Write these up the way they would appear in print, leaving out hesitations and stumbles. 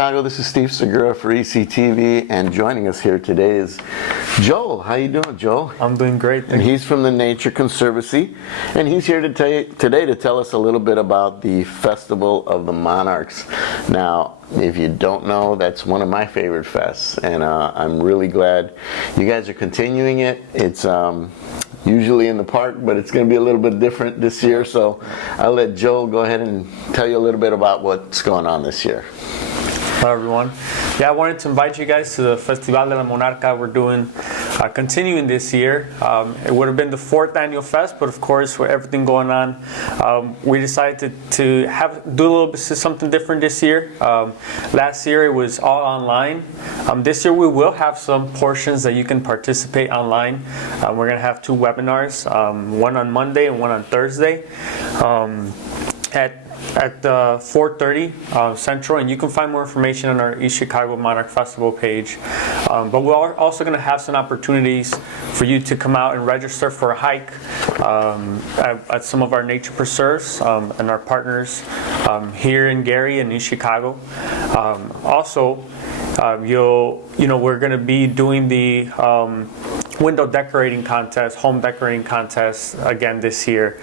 Chicago. This is Steve Segura for ECTV, and joining us here today is Joel. How you doing, Joel? I'm doing great. And he's from the Nature Conservancy, and he's here today to tell us a little bit about the Festival of the Monarchs. Now, if you don't know, that's one of my favorite fests, and I'm really glad you guys are continuing it. It's usually in the park, but it's going to be a little bit different this year, so I'll let Joel go ahead and tell you a little bit about what's going on this year. Hello everyone. Yeah, I wanted to invite you guys to the Festival de la Monarca we're doing, continuing this year. It would have been the 4th annual fest, but of course with everything going on, we decided to do a little bit something different this year. Last year it was all online. This year we will have some portions that you can participate online. We're going to have 2 webinars, one on Monday and one on Thursday. At 4:30 Central, and you can find more information on our East Chicago Monarch Festival page. But we're also going to have some opportunities for you to come out and register for a hike at some of our nature preserves and our partners here in Gary and East Chicago. Also, we're going to be doing the window decorating contest, home decorating contest again this year.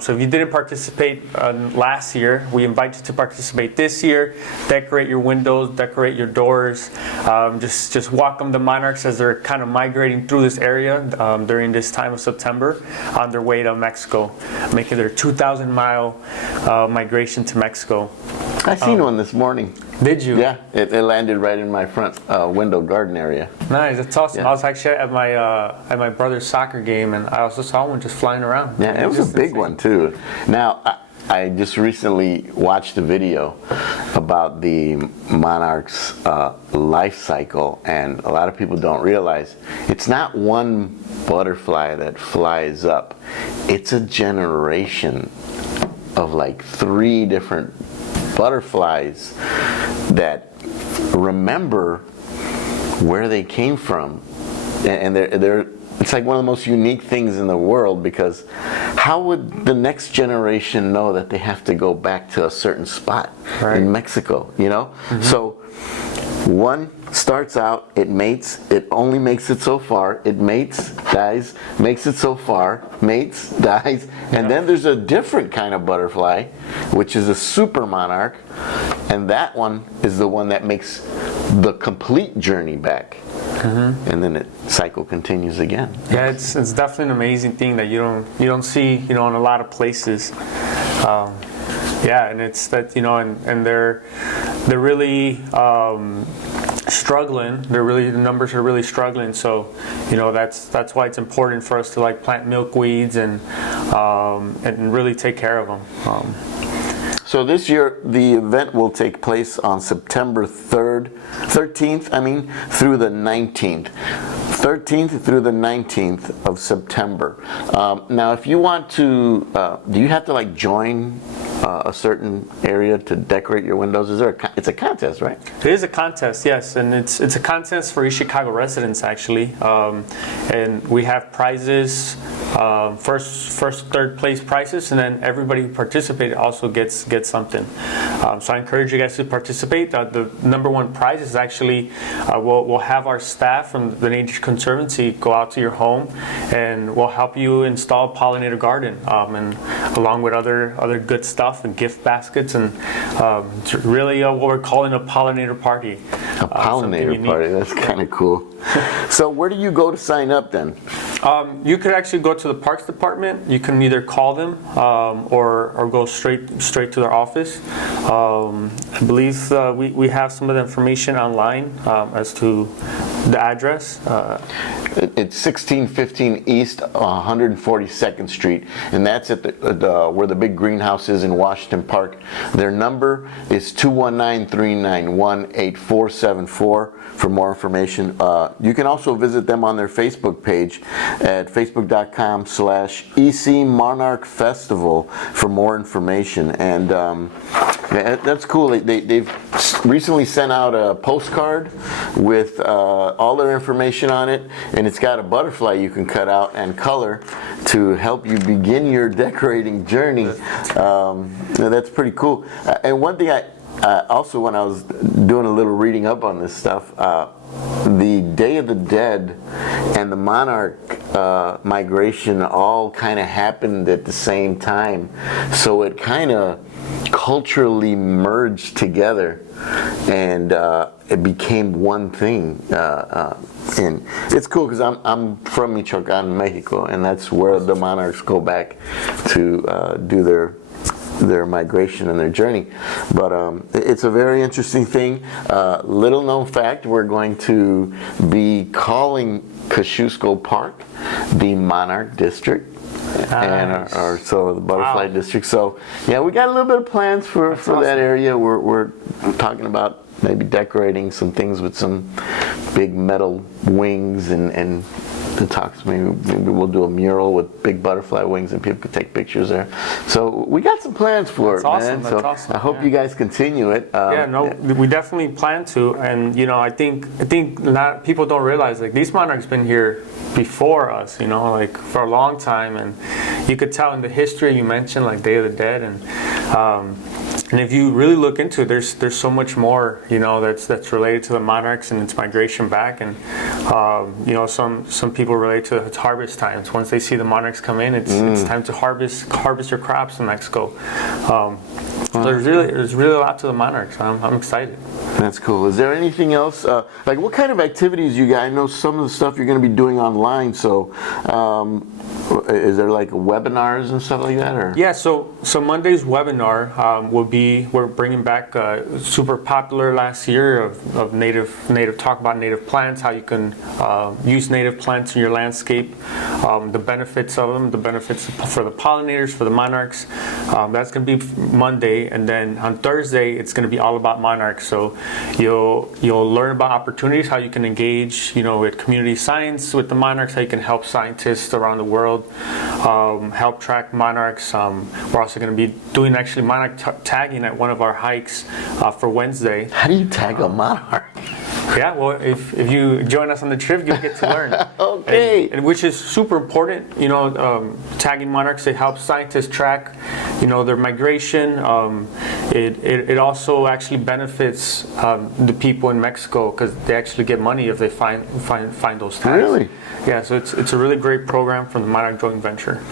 So if you didn't participate last year, we invite you to participate this year. Decorate your windows, decorate your doors. Just welcome the monarchs as they're kind of migrating through this area during this time of September on their way to Mexico, making their 2,000-mile migration to Mexico. I seen one this morning. Did you? Yeah, it landed right in my front window garden area. Nice, that's awesome. Yeah. I was actually at my brother's soccer game, and I also saw one just flying around. Yeah, it was a big one too. Now, I just recently watched a video about the monarch's life cycle, and a lot of people don't realize it's not one butterfly that flies up. It's a generation of like 3 different butterflies that remember where they came from, and they're it's like one of the most unique things in the world, because how would the next generation know that they have to go back to a certain spot in Mexico, you know? Mm-hmm. So one starts out, it mates, it only makes it so far, it mates, dies, makes it so far, mates, dies, and then there's a different kind of butterfly, which is a super monarch, and that one is the one that makes the complete journey back. Mm-hmm. And then the cycle continues again. Yeah, it's definitely an amazing thing that you don't see in a lot of places. Yeah, and it's that and they're really struggling. The numbers are really struggling. So that's why it's important for us to plant milkweeds and really take care of them. So this year, the event will take place on September 13th, through the 19th. 13th through the 19th of September. Now, if you want to, do you have to join a certain area to decorate your windows? It's a contest, right? It is a contest, yes, and it's a contest for East Chicago residents actually, and we have prizes, first, third place prizes, and then everybody who participated also gets something. So I encourage you guys to participate. The number 1 prize is actually we'll have our staff from the Nature Conservancy go out to your home, and we'll help you install a pollinator garden, and along with other good stuff and gift baskets, and it's really what we're calling a pollinator party. A pollinator party, that's kind of cool. So where do you go to sign up then? You could actually go to the Parks Department. You can either call them or go straight to their office. I believe we have some of the information online as to the address. It's 1615 East 142nd Street, and that's at where the big greenhouse is in Washington Park. Their number is 219-391-8474 for more information. You can also visit them on their Facebook page at facebook.com/EC Monarch Festival for more information. And that's cool. They've recently sent out a postcard with all their information on it, and it's got a butterfly you can cut out and color to help you begin your decorating journey. That's pretty cool. And one thing also, when I was doing a little reading up on this stuff, the Day of the Dead and the monarch migration all kind of happened at the same time, so it kind of culturally merged together, and it became one thing. And it's cool because I'm from Michoacan, Mexico, and that's where the monarchs go back to do their migration and their journey. But it's a very interesting thing. Little known fact, we're going to be calling Kosciuszko Park the Monarch District. Nice. And so the Butterfly Wow. District. So yeah, we got a little bit of plans for awesome. that area. We're talking about maybe decorating some things with some big metal wings and the talks. Maybe we'll do a mural with big butterfly wings and people could take pictures there. So we got some plans for That's it, awesome. man. That's So awesome. I hope Yeah. you guys continue it. We definitely plan to, and I think not people don't realize like these monarchs been here before us, like for a long time, and you could tell in the history you mentioned like Day of the Dead, and if you really look into it, there's so much more that's related to the monarchs and its migration back, and some people relate to its harvest times. Once they see the monarchs come in, it's time to harvest your crops in Mexico. So there's really a lot to the monarchs. I'm excited. That's cool. Is there anything else? Like, what kind of activities you guys? I know some of the stuff you're going to be doing online. So, is there like webinars and stuff like that, or? Yeah. So Monday's webinar will be, we're bringing back super popular last year of native talk about native plants, how you can use native plants in your landscape, the benefits of them, the benefits for the pollinators, for the monarchs. That's going to be Monday, and then on Thursday it's going to be all about monarchs. So you'll learn about opportunities, how you can engage, with community science with the monarchs, how you can help scientists around the world help track monarchs. We're also going to be doing actually monarch tagging at one of our hikes for Wednesday. How do you tag a monarch? Yeah, well, if you join us on the trip, you'll get to learn. Okay. And which is super important. Tagging monarchs, they help scientists track, their migration. It also actually benefits the people in Mexico because they actually get money if they find those tags. Really? Yeah, so it's a really great program from the Monarch Joint Venture.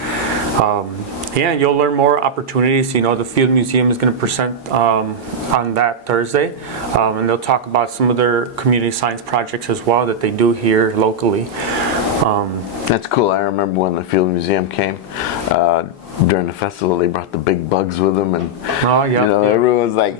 Yeah, you'll learn more opportunities. The Field Museum is going to present on that Thursday, and they'll talk about some of their community science projects as well that they do here locally. That's cool. I remember when the Field Museum came during the festival. They brought the big bugs with them, and everyone was like,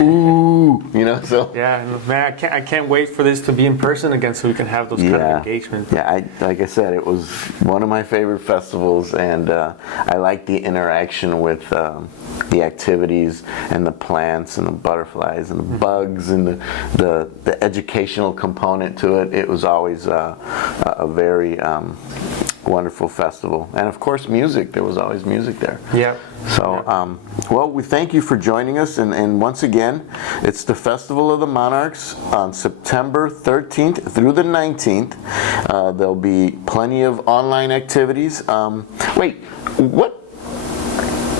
ooh, so. Yeah, and man, I can't wait for this to be in person again so we can have those kind of engagements. Yeah, like I said, it was one of my favorite festivals, and I like the interaction with the activities and the plants and the butterflies and the bugs and the educational component to it. It was always a very wonderful festival, and of course music. There was always music there. Yeah. So well, we thank you for joining us, and once again, it's the Festival of the Monarchs on September 13th through the 19th. There'll be plenty of online activities. Wait, what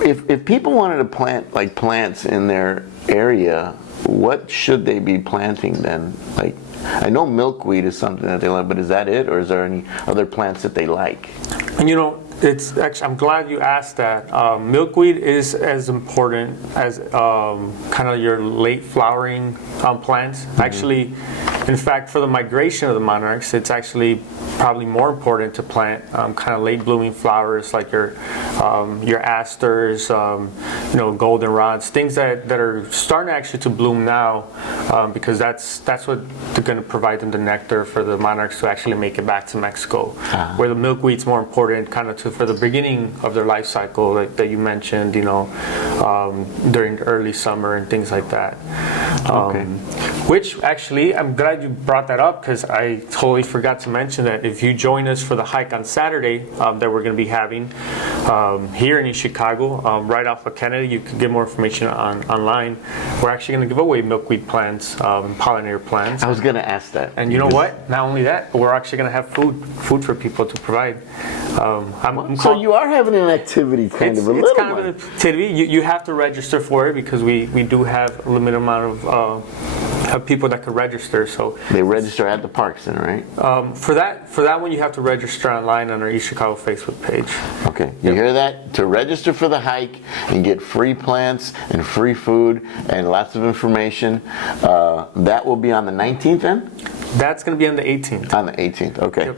if people wanted to plant like plants in their area, what should they be planting then? Like, I know milkweed is something that they like, but is that it, or is there any other plants that they like? And it's actually, I'm glad you asked that. Milkweed is as important as kind of your late flowering plants. Mm-hmm. Actually, in fact, for the migration of the monarchs, it's actually probably more important to plant kind of late blooming flowers like your asters, goldenrods, things that are starting actually to bloom now, because that's what they're going to provide them the nectar for the monarchs to actually make it back to Mexico. Uh-huh. Where the milkweed's more important kind of for the beginning of their life cycle, like that you mentioned, during the early summer and things like that. Okay. Which actually, I'm glad you brought that up because I totally forgot to mention that if you join us for the hike on Saturday that we're going to be having, here in East Chicago, right off of Kennedy. You can get more information online. We're actually going to give away milkweed plants, pollinator plants. I was going to ask that. And you know what? Not only that, but we're actually going to have food for people to provide. So you are having an activity, kind of a little It's kind one. of an activity. You have to register for it because we do have a limited amount of people that could register. So They register at the park center, right? for that one, you have to register online on our East Chicago Facebook page. Okay, you hear that? To register for the hike and get free plants and free food and lots of information, that will be on the 19th then? That's going to be on the 18th. On the 18th, okay.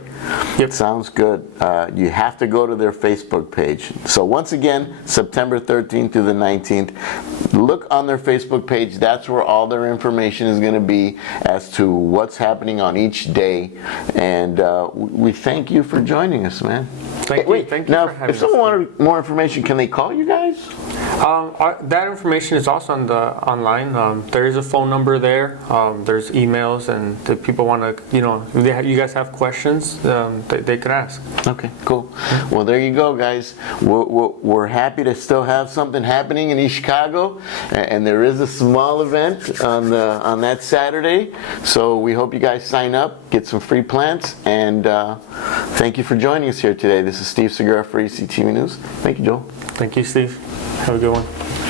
Yep. Sounds good. You have to go to their Facebook page. So once again, September 13th through the 19th, look on their Facebook page. That's where all their information is going to be as to what's happening on each day. And we thank you for joining us, man. Thank you. Thank you now, for having if someone us. wanted more information, can they call you guys? That information is also on the online. There is a phone number there. There's emails, and if people want to, if you guys have questions, they can ask. Okay, cool. Well, there you go, guys. We're happy to still have something happening in East Chicago, and there is a small event on that Saturday. So we hope you guys sign up, get some free plants, and thank you for joining us here today. This is Steve Segura for ECTV News. Thank you, Joel. Thank you, Steve. Have a good one.